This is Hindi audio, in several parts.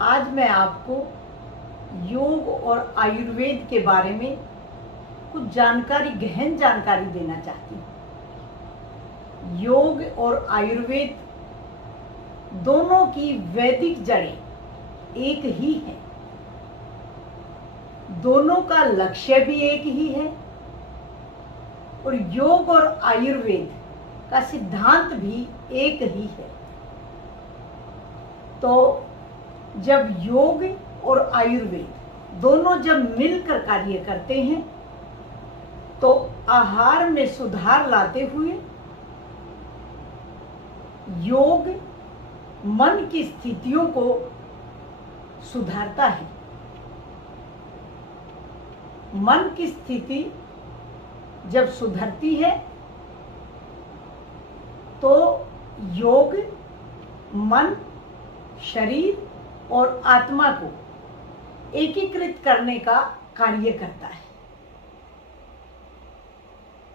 आज मैं आपको योग और आयुर्वेद के बारे में कुछ जानकारी, गहन जानकारी देना चाहती हूँ। योग और आयुर्वेद दोनों की वैदिक जड़ें एक ही हैं। दोनों का लक्ष्य भी एक ही है और योग और आयुर्वेद का सिद्धांत भी एक ही है। तो जब योग और आयुर्वेद दोनों जब मिलकर कार्य करते हैं तो आहार में सुधार लाते हुए योग मन की स्थितियों को सुधारता है। मन की स्थिति जब सुधरती है तो योग मन, शरीर और आत्मा को एकीकृत करने का कार्य करता है।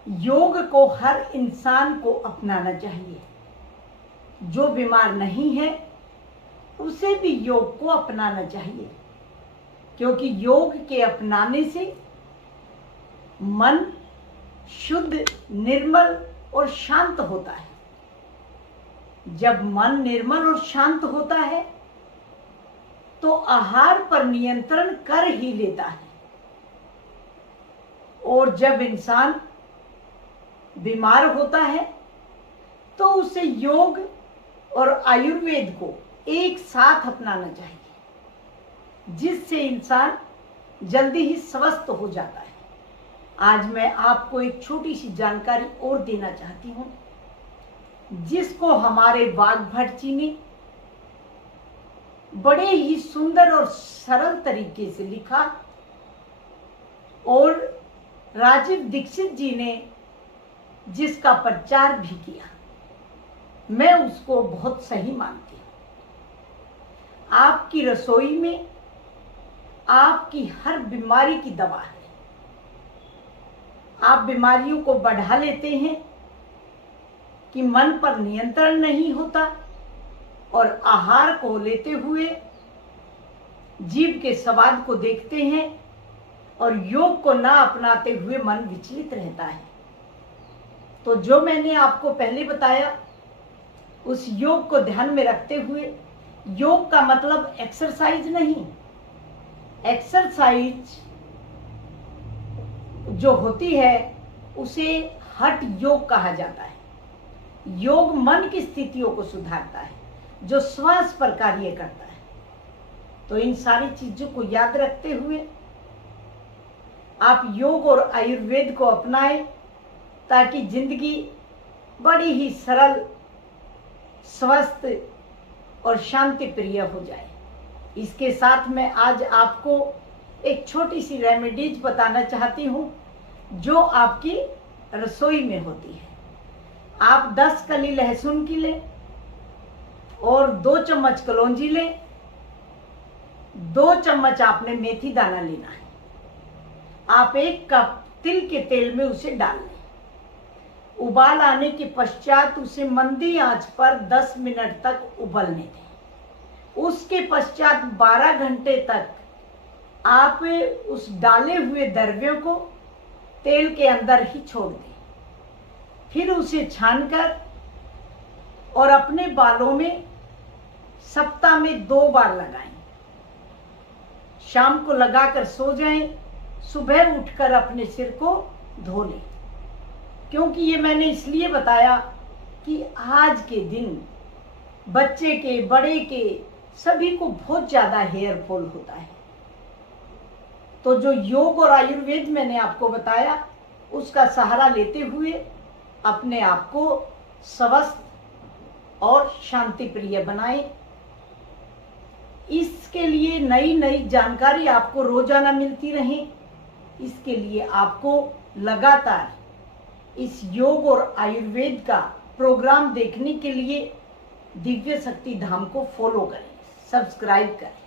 योग को हर इंसान को अपनाना चाहिए। जो बीमार नहीं है उसे भी योग को अपनाना चाहिए, क्योंकि योग के अपनाने से मन शुद्ध, निर्मल और शांत होता है। जब मन निर्मल और शांत होता है तो आहार पर नियंत्रण कर ही लेता है। और जब इंसान बीमार होता है तो उसे योग और आयुर्वेद को एक साथ अपनाना चाहिए, जिससे इंसान जल्दी ही स्वस्थ हो जाता है। आज मैं आपको एक छोटी सी जानकारी और देना चाहती हूँ, जिसको हमारे वाग्भट जी ने बड़े ही सुंदर और सरल तरीके से लिखा और राजीव दीक्षित जी ने जिसका प्रचार भी किया। मैं उसको बहुत सही मानती हूँ। आपकी रसोई में आपकी हर बीमारी की दवा है। आप बीमारियों को बढ़ा लेते हैं कि मन पर नियंत्रण नहीं होता और आहार को लेते हुए जीभ के स्वाद को देखते हैं और योग को ना अपनाते हुए मन विचलित रहता है। तो जो मैंने आपको पहले बताया उस योग को ध्यान में रखते हुए, योग का मतलब एक्सरसाइज नहीं। एक्सरसाइज जो होती है उसे हठ योग कहा जाता है। योग मन की स्थितियों को सुधारता है, जो श्वास पर कार्य करता है। तो इन सारी चीजों को याद रखते हुए आप योग और आयुर्वेद को अपनाएं, ताकि जिंदगी बड़ी ही सरल, स्वस्थ और शांति प्रिय हो जाए। इसके साथ मैं आज आपको एक छोटी सी रेमेडीज बताना चाहती हूँ जो आपकी रसोई में होती है। आप 10 कली लहसुन की लें और 2 चम्मच कलौंजी लें। 2 चम्मच आपने मेथी दाना लेना है। आप 1 कप तिल के तेल में उसे डाल लें। उबाल आने के पश्चात उसे मंदी आंच पर 10 मिनट तक उबलने दें। उसके पश्चात 12 घंटे तक आप उस डाले हुए द्रव्यों को तेल के अंदर ही छोड़ दें। फिर उसे छानकर और अपने बालों में सप्ताह में 2 बार लगाएं। शाम को लगाकर सो जाएं, सुबह उठकर अपने सिर को धो लें। क्योंकि ये मैंने इसलिए बताया कि आज के दिन बच्चे के, बड़े के, सभी को बहुत ज़्यादा हेयर फॉल होता है। तो जो योग और आयुर्वेद मैंने आपको बताया उसका सहारा लेते हुए अपने आप को स्वस्थ और शांति प्रिय बनाएं। इसके लिए नई नई जानकारी आपको रोजाना मिलती रहे, इसके लिए आपको लगातार इस योग और आयुर्वेद का प्रोग्राम देखने के लिए दिव्य शक्ति धाम को फॉलो करें, सब्सक्राइब करें।